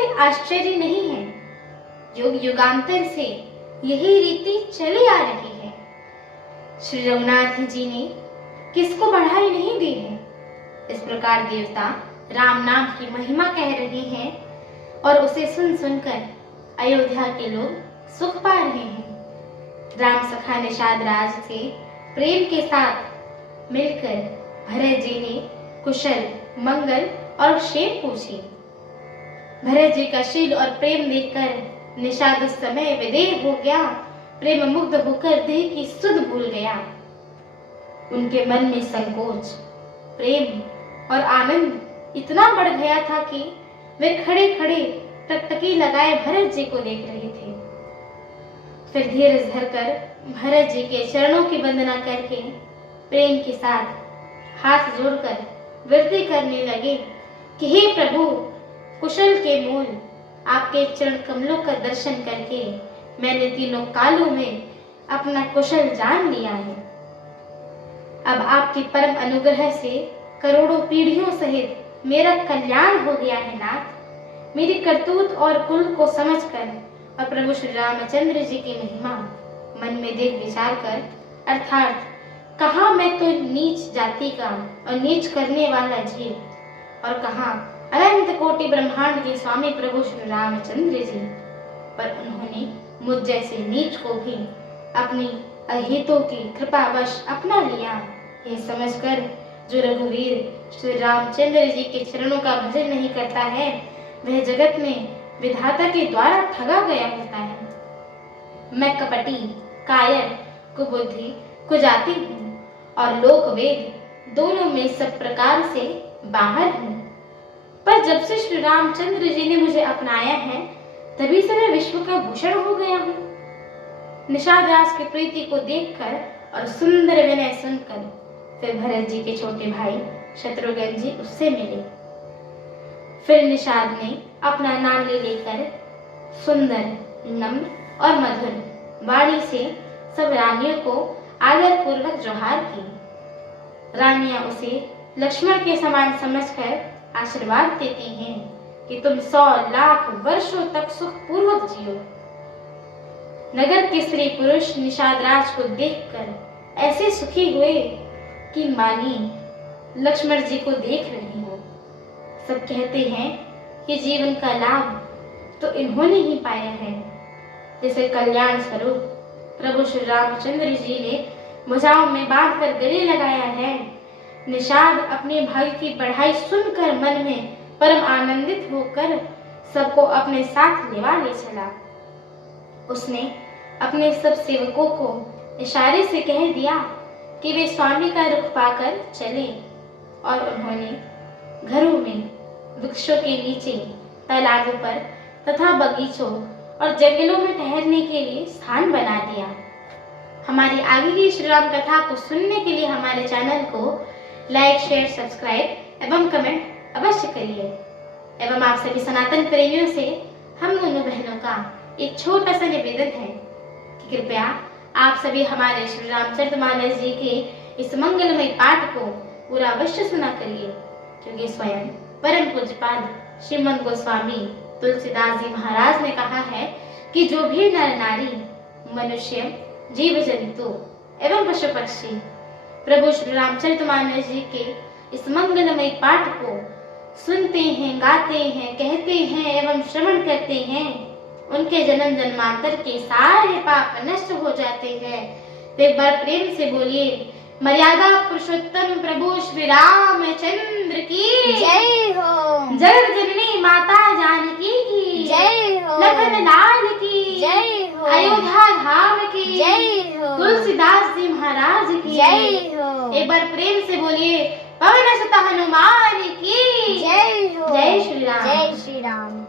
कोई आश्चर्य नहीं है। युग युगांतर से यही रीति चली आ रही है। श्री रघुनाथ जी ने किसको बढ़ाई नहीं दी है। इस प्रकार देवता राम नाम की महिमा कह रहे हैं और उसे सुन सुनकर अयोध्या के लोग सुख पा रहे हैं। राम सखा निषाद राज से प्रेम के साथ मिलकर भरत जी ने कुशल मंगल और क्षेम पूछी। भरत जी का शील और प्रेम देखकर निषाद उस समय विदेह हो गया, प्रेम मुग्ध होकर देह की सुध भूल गया। उनके मन में संकोच, प्रेम और आनंद इतना बढ़ गया था कि वे खड़े खड़े टकटकी लगाए भरत जी को देख रहे थे। फिर धीरज धरकर भरत जी के चरणों की वंदना करके प्रेम के साथ हाथ जोड़कर विनती करने लगे कि हे प्रभु, कुशल के मूल आपके चरण कमलों का दर्शन करके मैंने तीनों कालों में अपना कुशल जान लिया है। अब आपकी परम अनुग्रह से करोड़ों पीढ़ियों सहित मेरा कल्याण हो गया है नाथ। मेरी करतूत और कुल को समझकर और प्रभु श्री रामचंद्र जी की महिमा मन में देख विचार कर, अर्थात कहाँ मैं तो नीच जाति का और नीच करने वाला जीव और कहाँ अनंत कोटि ब्रह्मांड के स्वामी प्रभु श्री रामचंद्र जी, पर उन्होंने मुझ जैसे नीच को भी अपनी अहितों की कृपावश अपना लिया। यह समझकर जो रघुवीर श्री रामचंद्र जी के चरणों का भजन नहीं करता है, वह जगत में विधाता के द्वारा ठगा गया होता है। मैं कपटी, कायर, कुबुद्धि, कुजाति हूँ और लोक वेद दोनों में सब प्रकार से बाहर हूँ। पर जब से श्री रामचंद्र जी ने मुझे अपनाया है, तभी से मैं विश्व का भूषण हो गया हूँ। निषाद राज की प्रीति को देखकर और सुंदर विनय सुनकर फिर भरत जी के छोटे भाई शत्रुघ्न जी उससे मिले। फिर निषाद ने अपना नाम ले लेकर सुंदर, नम्र और मधुर वाणी से सब रानियों को आदर पूर्वक जोहार की। रानियां उसे लक्ष्मण के समान समझकर आशीर्वाद देती हैं कि तुम 100 लाख वर्षों तक सुख पूर्वक जियो। नगर के स्त्री पुरुष निषाद राज को देखकर ऐसे सुखी हुए कि मानी लक्ष्मण जी को देख रही हो। सब कहते हैं कि जीवन का लाभ तो इन्होंने ही पाया है। जैसे कल्याण स्वरूप प्रभु श्री रामचंद्र जी ने भुजाओं में बांधकर गले लगाया है। निषाद अपने भाग्य की बढ़ाई सुनकर मन में परम आनंदित होकर सबको अपने साथ लेवा ले चला। उसने अपने सब सेवकों को इशारे से कह दिया कि वे स्वामी का रुख पाकर चले, और उन्होंने घरों में, वृक्षों के नीचे, तालाबों पर तथा बगीचों और जंगलों में ठहरने के लिए स्थान बना दिया। हमारी आगे की श्री राम कथा को सुनने के लिए हमारे चैनल को लाइक, शेयर, सब्सक्राइब एवं कमेंट अवश्य करिए। एवं आप सभी सनातन प्रेमियों से हम दोनों बहनों का एक छोटा सा निवेदन है कि कृपया आप सभी हमारे श्री रामचरितमानस जी के इस मंगलमय पाठ को पूरा अवश्य सुना करिए, क्योंकि स्वयं परम पूज्यपाद श्रीमद गोस्वामी तुलसीदास जी महाराज ने कहा है कि जो भी नर नारी, मनुष्य, जीव जंतु एवं पशु पक्षी प्रभु श्री रामचरितमानस जी के इस मंगलमय पाठ को सुनते हैं, गाते हैं, कहते हैं एवं श्रवण करते हैं, उनके जन्म जन्मांतर के सारे पाप नष्ट हो जाते हैं। तो एक बार प्रेम से बोलिए, मर्यादा पुरुषोत्तम प्रभु श्री रामचंद्र की जय हो। जगत जननी माता जानकी की जय हो। लखन लाल की जय हो। अयोध्या धाम की जय हो। तुलसीदास जी महाराज की जय हो। एक बार प्रेम से बोलिए, पवन सुत हनुमान की जय हो। जय श्री राम। जय श्री राम।